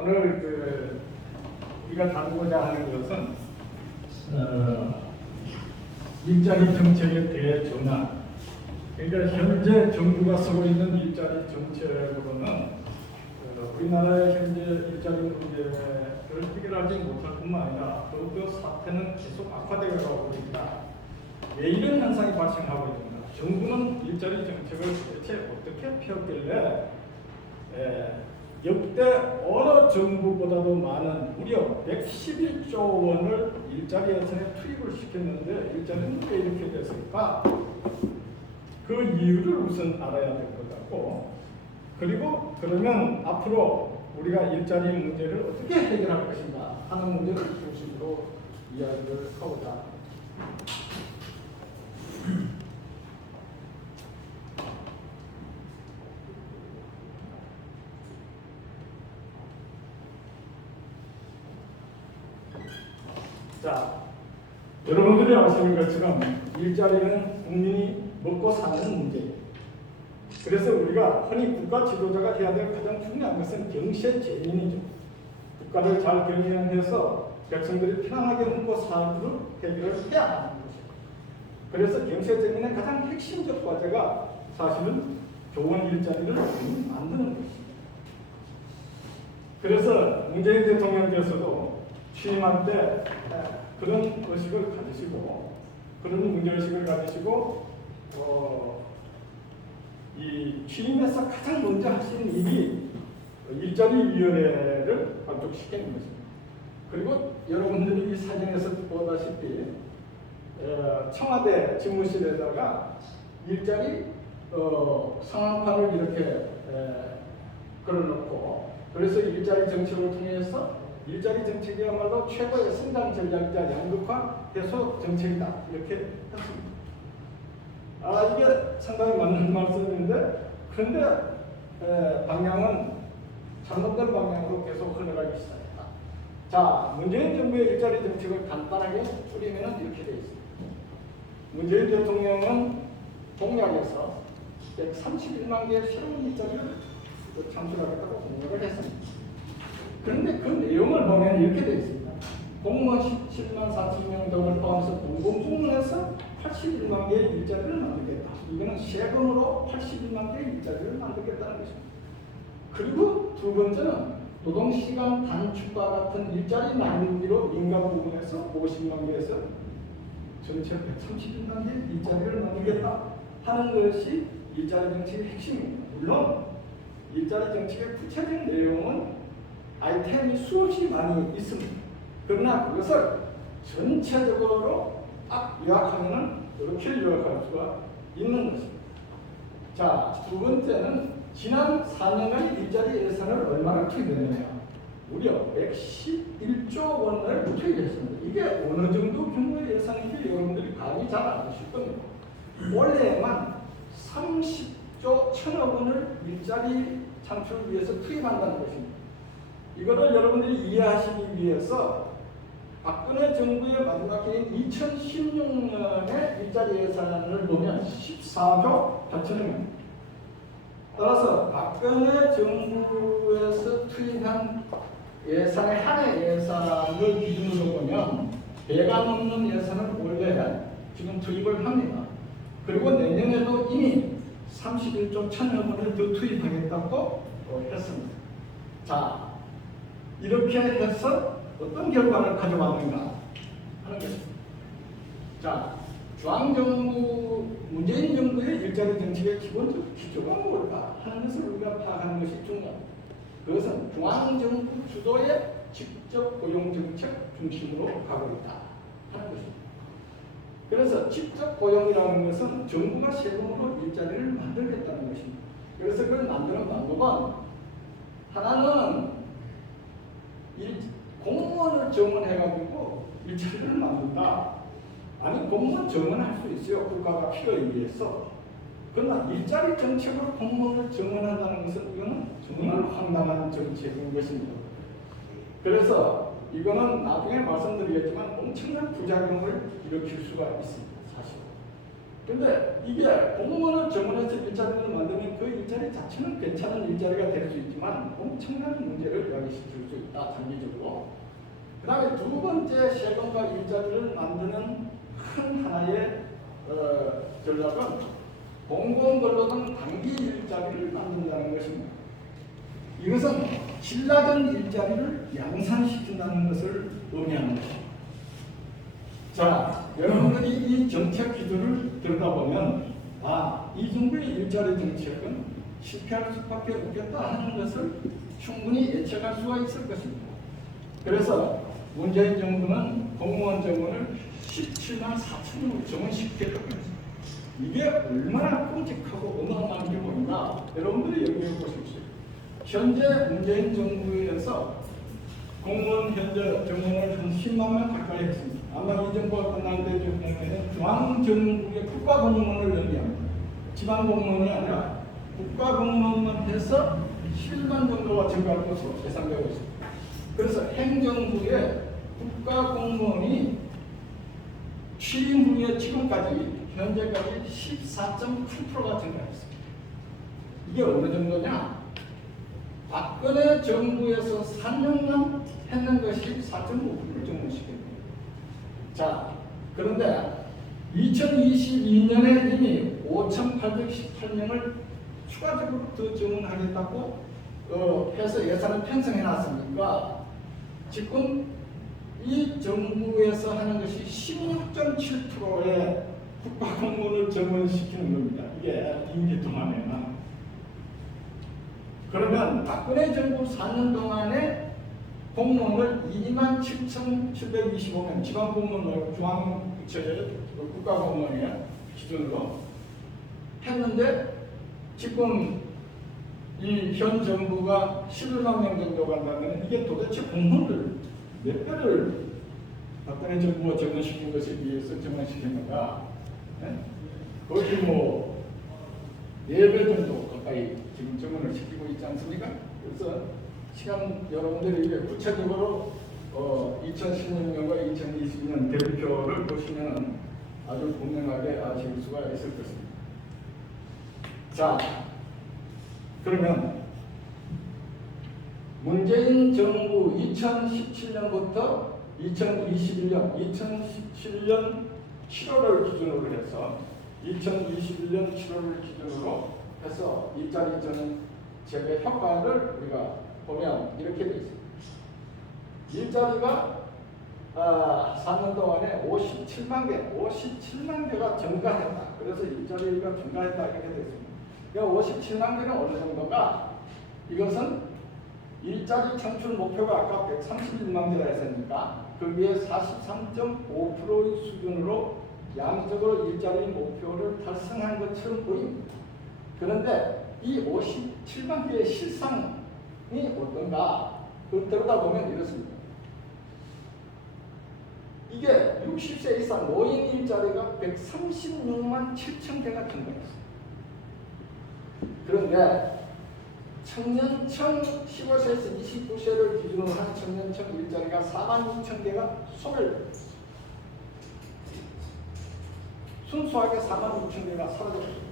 오늘 우리가 다루고자 하는 것은 일자리 정책의 대전환. 그러니까 현재 정부가 쓰고 있는 일자리 정책으로는 우리나라의 현재 일자리 문제를 해결하지 못할 뿐만 아니라 더욱더 사태는 계속 악화되어 가고 있다. 왜 이런 현상이 발생하고 있는가? 정부는 일자리 정책을 대체 어떻게 펴길래 역대 어느 정부보다도 많은 무려 111조 원을 일자리 예산에 투입을 시켰는데 일자리는 왜 이렇게 됐을까? 그 이유를 우선 알아야 될 것 같고, 그리고 그러면 앞으로 우리가 일자리 문제를 어떻게 해결할 것인가 하는 문제를 중심으로 이야기를 하고자 합니다. 자, 여러분들이 아시는 것처럼 일자리는 국민이 먹고 사는 문제예요. 그래서 우리가 흔히 국가 지도자가 해야 될 가장 중요한 것은 경제재민이죠. 국가를 잘 경영해서 백성들이 편안하게 먹고 살도록 해결을 해야 하는 것이죠. 그래서 경제재민의 가장 핵심적 과제가 사실은 좋은 일자리를 만드는 것입니다. 그래서 문재인 대통령께서도 취임할 때 그런 의식을 가지시고, 그런 문제의식을 가지시고 이 취임에서 가장 먼저 하신 일이 일자리위원회를 발족시키는 것입니다. 그리고 여러분들이 이 사진에서 보다시피 청와대 집무실에다가 일자리 상황판을 이렇게 걸어놓고, 그래서 일자리 정책을 통해서 일자리 정책이야말로 최고의 성장 전략이자 양극화 해소 정책이다 이렇게 했습니다. 이게 상당히 맞는 말씀인데, 그런데 방향은 잘못된 방향으로 계속 흘러가기 시작했다. 자, 문재인 정부의 일자리 정책을 간단하게 추리면 이렇게 되어 있습니다. 문재인 대통령은 공약에서 131만 개의 새로운 일자리를 창출하겠다고 공약을 했습니다. 그런데 그 내용을 보면 이렇게 되어 있습니다. 공무원 17만 4천 명 등을 포함해서 공공부문에서 81만 개의 일자리를 만들겠다. 이거는 세금으로 81만 개의 일자리를 만들겠다는 것입니다. 그리고 두 번째는 노동시간 단축과 같은 일자리 만들기로 민간 부문에서 50만 개에서 전체 131만 개의 일자리를 만들겠다 하는 것이 일자리 정책의 핵심입니다. 물론 일자리 정책의 구체적인 내용은 아이템이 수없이 많이 있습니다. 그러나 그것을 전체적으로 딱 요약하면 이렇게 요약할 수가 있는 것입니다. 자, 두 번째는 지난 4년의 일자리 예산을 얼마나 투입했느냐. 무려 111조 원을 투입했습니다. 이게 어느 정도 규모의 예산인지 여러분들이 감이 잘 안 오실 겁니다. 올해만 30조 1천억 원을 일자리 창출을 위해서 투입한다는 것입니다. 이거를 여러분들이 이해하시기 위해서 박근혜 정부의 마지막 해인 2016년의 일자리 예산을 보면 14조 8천억입니다. 따라서 박근혜 정부에서 투입한 예산의 한 해 예산을 기준으로 보면 배가 넘는 예산을 원래 지금 투입을 합니다. 그리고 내년에도 이미 31조 1천억 원을 더 투입하겠다고 했습니다. 자, 이렇게 해서 어떤 결과를 가져왔는가 하는 것입니다. 자, 중앙정부, 문재인 정부의 일자리 정책의 기본적 기조가 뭘까 하는 것을 우리가 파악하는 것이 중요합니다. 그것은 중앙정부 주도의 직접 고용 정책 중심으로 가고 있다 하는 것입니다. 그래서 직접 고용이라는 것은 정부가 세금으로 일자리를 만들겠다는 것입니다. 그래서 그걸 만드는 방법은 하나는 공무원을 정원해가지고 일자리를 만든다. 아니, 공무원 정원할 수 있어요. 국가가 필요에 의해서. 그러나 일자리 정책으로 공무원을 정원한다는 것은 이거는 정말 황당한 정책인 것입니다. 그래서 이거는 나중에 말씀드리겠지만 엄청난 부작용을 일으킬 수가 있습니다. 사실. 그런데 이게 공무원을 정원해서 일자리를 만들면 그 일자리 그 자체는 괜찮은 일자리가 될 수 있지만 엄청난 문제를 야기시킬 수 있다, 단기적으로. 그 다음에 두 번째 세금과 일자리를 만드는 큰 하나의 전략은 공공 근로등 단기 일자리를 만든다는 것입니다. 이것은 질 낮은 일자리를 양산시킨다는 것을 의미하는 것입니다. 자, 여러분들이 이 정책 기조를 들여다보면 이 정부의 일자리 정책은 실패할 수밖에 없겠다 하는 것을 충분히 예측할 수가 있을 것입니다. 그래서 문재인 정부는 공무원 정원을 17만 4천으로 정원시켰다고 했습니다. 이게 얼마나 끔찍하고 어마어마한 규모인가 여러분들이 여기에 보십시오. 현재 문재인 정부에서 공무원 현재 정원을 한 10만 명 가까이 했습니다. 아마 이 정부가 끝날 때쯤에는 중앙정부의 국가공무원을 의미합니다. 지방공무원이 아니라 국가공무원만 해서 11만 정도가 증가할 것으로 예상되고 있습니다. 그래서 행정부의 국가공무원이 취임 후에 지금까지 현재까지 14.8%가 증가했습니다. 이게 어느 정도냐? 박근혜 정부에서 4년만 했는 것이 4.5%를 증가시켰습니다. 자, 그런데 2022년에 이미 5,818명을 추가적으로 더 증원하겠다고 해서 예산을 편성해 놨으니까 지금 이 정부에서 하는 것이 16.7%의 국가공무원을 증원시키는 겁니다. 이게 임기 동안에는. 그러면 박근혜 정부 4년 동안에 공무원을 27,725명, 지방공무원, 중앙부처의 국가공무원이에요, 기준으로 했는데 지금 이 현 정부가 11만 명 정도 간다면 이게 도대체 공무원을 몇 배를 박근혜 정부가 정원시킨 것에 비해서 정원시켰는가? 거의 뭐 4배 정도 가까이 지금 정원을 시키고 있지 않습니까? 그래서 시간 여러분들이 이게 구체적으로 2016년과 2020년 대표를 보시면 아주 분명하게 아실 수가 있을 것입니다. 자, 그러면 문재인 정부 2017년부터 2021년 7월을 기준으로 해서 2021년 7월을 기준으로 해서 일자리 정책의 효과를 우리가 보면 이렇게 되어 있습니다. 일자리가 4년 동안에 57만 개가 증가했다. 그래서 일자리가 증가했다 이렇게 되어 있습니다. 57만 개는 어느 정도가? 이것은 일자리 창출 목표가 아까 131만 개라 했으니까 거기에 43.5%의 수준으로 양적으로 일자리 목표를 달성한 것처럼 보입니다. 그런데 이 57만 개의 실상이 어떤가? 들여다보면 이렇습니다. 이게 60세 이상 노인 일자리가 136만 7천 개가 증가했습니다. 그런데 청년층 15세에서 29세를 기준으로 한 청년층 일자리가 4만 6천 개가 소멸됐습니다. 순수하게 4만 6천 개가 사라졌습니다.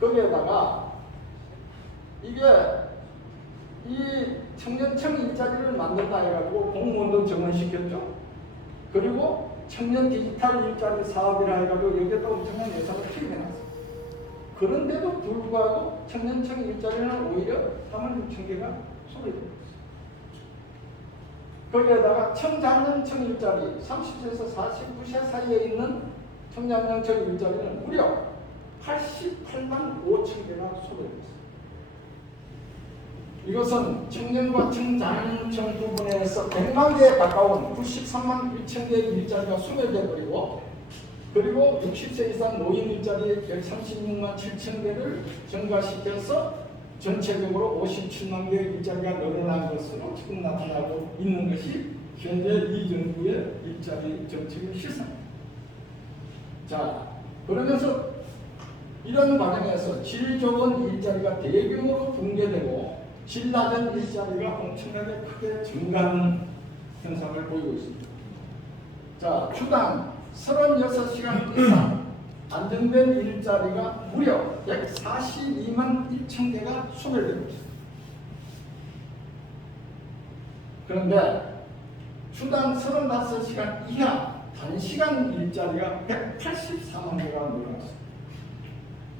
거기에다가 이게 이 청년층 일자리를 만든다 해가지고 공무원도 정원시켰죠. 그리고 청년 디지털 일자리 사업이라 해가지고 여기에도 엄청난 예산을 투입해놨어요. 그런데도 불구하고 청년층 일자리는 오히려 4만 6천 개가 소멸되고 있어요. 거기에다가 청장년층 일자리 30세에서 49세 사이에 있는 청장년층 일자리는 무려 88만 5천 개가 소멸됐습니다. 이것은 청년과 청장년층 부분에서 100만 개에 가까운 93만 1천 개의 일자리가 소멸돼 버리고 그리고 60세 이상 노인 일자리 136만 7천 개를 증가시켜서 전체적으로 57만 개의 일자리가 늘어난 것으로 지금 나타나고 있는 것이 현재 이 정부의 일자리 정책의 실상입니다. 자, 그러면서 이런 과정에서 질 좋은 일자리가 대규모로 붕괴되고 질 낮은 일자리가 엄청나게 크게 증가하는 현상을 보이고 있습니다. 자, 주당 36시간 이상 안정된 일자리가 무려 142만 1천 개가 소멸되고 있습니다. 그런데 주당 35시간 이하 단시간 일자리가 184만 개가 늘어났습니다.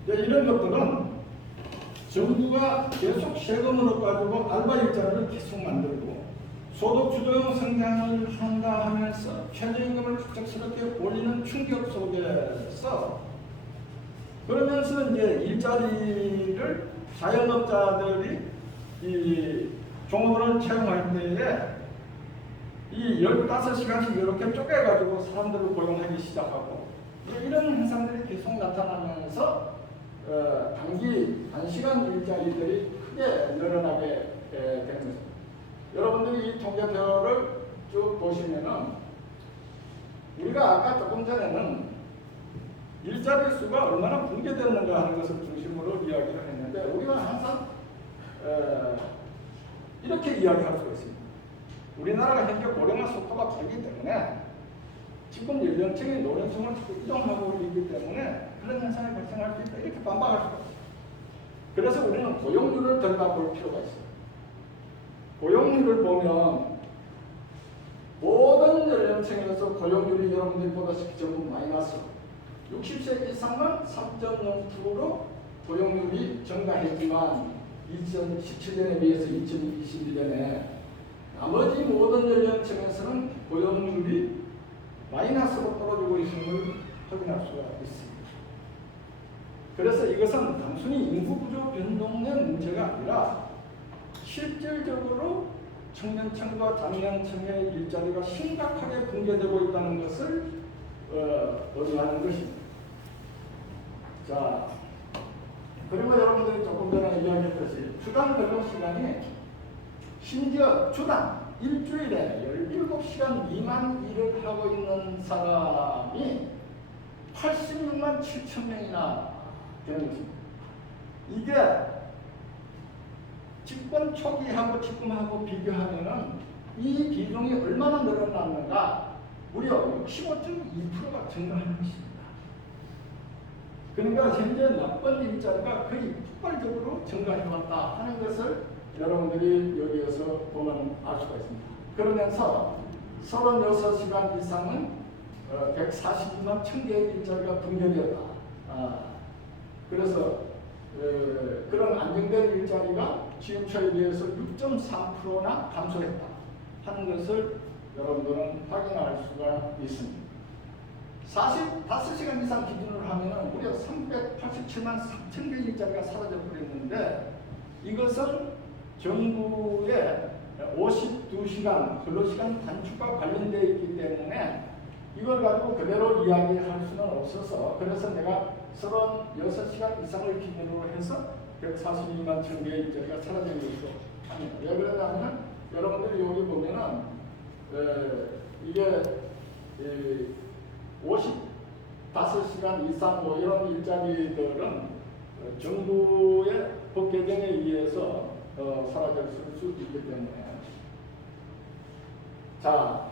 이런 것들은 정부가 계속 세금으로 가지고 알바 일자리를 계속 만들고 소득 주도형 성장을 한다 하면서 최저임금을 갑작스럽게 올리는 충격 속에서 그러면서 이제 일자리를 자영업자들이 이 종업원을 채용할 때에 이 15시간씩 이렇게 쪼개가지고 사람들을 고용하기 시작하고 이런 현상들이 계속 나타나면서 단시간 일자리들이 크게 늘어나게 되는 것입니다. 여러분들이 이 통계표를 쭉 보시면은 우리가 아까 조금 전에는 일자리 수가 얼마나 붕괴되는가 하는 것을 중심으로 이야기를 했는데 우리가 항상 이렇게 이야기할 수가 있습니다. 우리나라가 현재 고령화 속도가 빠르기 때문에 지금 연령층이 노령층을 이동하고 있기 때문에 그런 현상이 발생할 수 있다. 이렇게 반박할 수가 있습니다. 그래서 우리는 고용률을 들여다볼 필요가 있습니다. 고용률을 보면 모든 연령층에서 고용률이 여러분들이 보다시피 전부 마이너스 60세 이상은 3.0%로 고용률이 증가했지만 2017년에 비해서 2021년에 나머지 모든 연령층에서는 고용률이 마이너스로 떨어지고 있는 걸 확인할 수가 있습니다. 그래서 이것은 단순히 인구 구조 변동의 문제가 아니라 실질적으로 청년층과 장년층의 일자리가 심각하게 붕괴되고 있다는 것을 의미하는 것입니다. 자, 그리고 여러분들이 조금 전에 이야기했듯이 주당 근로시간이 심지어 주당 일주일에 17시간 미만 일을 하고 있는 사람이 86만 7천 명이나 되는 것입니다. 이게 집권 초기하고 지금하고 비교하면은 이 비중이 얼마나 늘어났는가? 무려 65.2%가 증가하는 것입니다. 그러니까 현재 나쁜 일자리가 거의 폭발적으로 증가해왔다 하는 것을 여러분들이 여기에서 보면 알 수가 있습니다. 그러면서 36시간 이상은 142만 1000개의 일자리가 붕괴되었다. 그래서 그런 안정된 일자리가 취업처에 비해서 6.3%나 감소했다 하는 것을 여러분들은 확인할 수가 있습니다. 45시간 이상 기준으로 하면 무려 387만 3천 개의 일자리가 사라져 버렸는데 이것은 정부의 52시간 근로시간 단축과 관련되어 있기 때문에 이걸 가지고 그대로 이야기할 수는 없어서 그래서 내가 36시간 이상을 기준으로 해서 142만 1천 개의 일자리가 사라진 것으로 합니다. 왜 그러냐면 여러분들이 여기 보면은 이게 55시간 이상 뭐 이런 일자리들은 정부의 법 개정에 의해서 사라졌을 수 있기 때문에 자